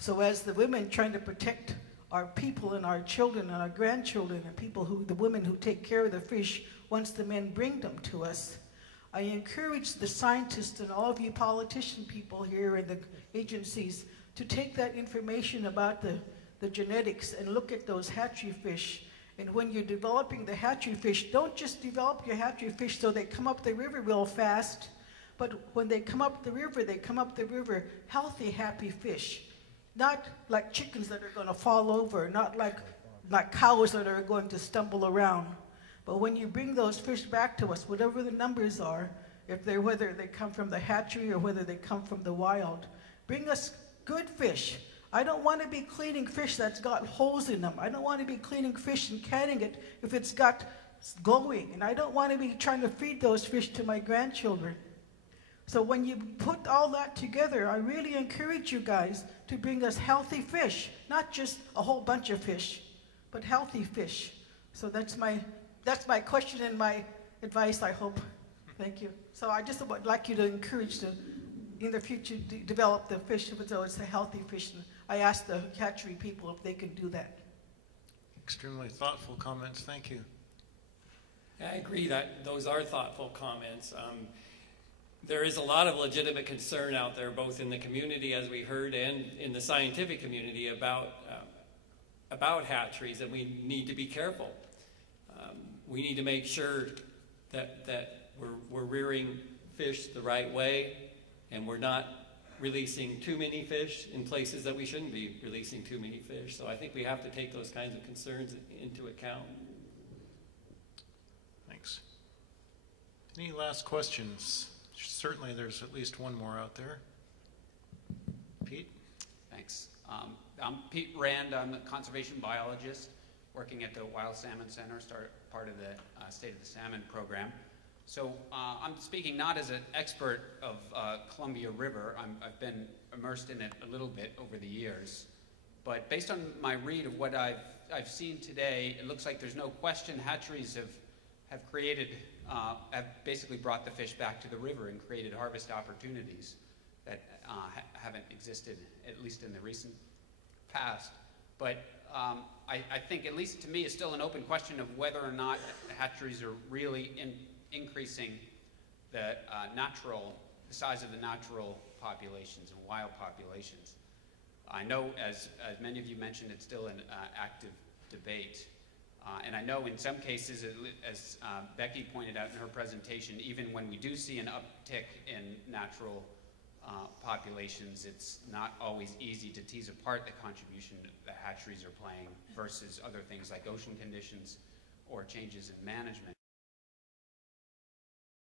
So as the women trying to protect our people and our children and our grandchildren and the women who take care of the fish once the men bring them to us, I encourage the scientists and all of you politician people here in the agencies to take that information about the genetics and look at those hatchery fish. And when you're developing the hatchery fish, don't just develop your hatchery fish so they come up the river real fast, but when they come up the river, they come up the river healthy, happy fish. Not like chickens that are going to fall over, not like cows that are going to stumble around. But when you bring those fish back to us, whatever the numbers are, whether they come from the hatchery or whether they come from the wild, bring us good fish. I don't want to be cleaning fish that's got holes in them. I don't want to be cleaning fish and canning it if it's got glowing. And I don't want to be trying to feed those fish to my grandchildren. So when you put all that together, I really encourage you guys to bring us healthy fish, not just a whole bunch of fish, but healthy fish. So that's my question and my advice, I hope. Thank you. So I just would like you to encourage in the future, develop the fish so it's a healthy fish. And I asked the hatchery people if they can do that. Extremely thoughtful comments. Thank you. I agree that those are thoughtful comments. There is a lot of legitimate concern out there, both in the community, as we heard, and in the scientific community about hatcheries, and we need to be careful. We need to make sure that we're rearing fish the right way, and we're not releasing too many fish in places that we shouldn't be releasing too many fish. So I think we have to take those kinds of concerns into account. Thanks. Any last questions? Certainly there's at least one more out there. Pete? Thanks. I'm Pete Rand. I'm a conservation biologist working at the Wild Salmon Center, part of the State of the Salmon program. So I'm speaking not as an expert of Columbia River. I've been immersed in it a little bit over the years. But based on my read of what I've seen today, it looks like there's no question hatcheries have basically brought the fish back to the river and created harvest opportunities that haven't existed, at least in the recent past. But I think, at least to me, it's still an open question of whether or not hatcheries are really increasing the size of the natural populations and wild populations. I know, as many of you mentioned, it's still an active debate. And I know in some cases, as Becky pointed out in her presentation, even when we do see an uptick in natural populations, it's not always easy to tease apart the contribution that hatcheries are playing versus other things like ocean conditions or changes in management.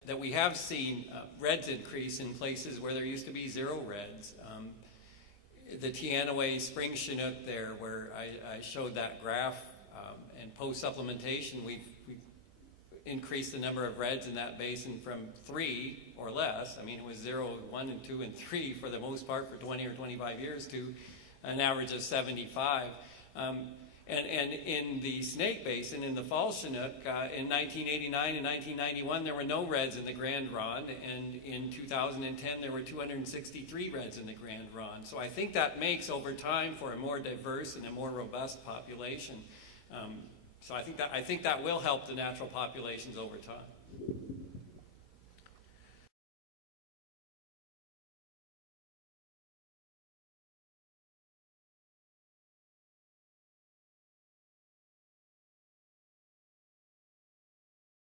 That we have seen reds increase in places where there used to be zero reds. The Teanaway Spring Chinook there, where I showed that graph, and post-supplementation, we've increased the number of reds in that basin from 3 or less. I mean, it was 0, 1, and 2, and 3 for the most part for 20 or 25 years to an average of 75. And in the Snake Basin, in the Fall Chinook, in 1989 and 1991, there were no reds in the Grand Ronde, and in 2010, there were 263 reds in the Grand Ronde. So I think that makes, over time, for a more diverse and a more robust population. So I think that will help the natural populations over time.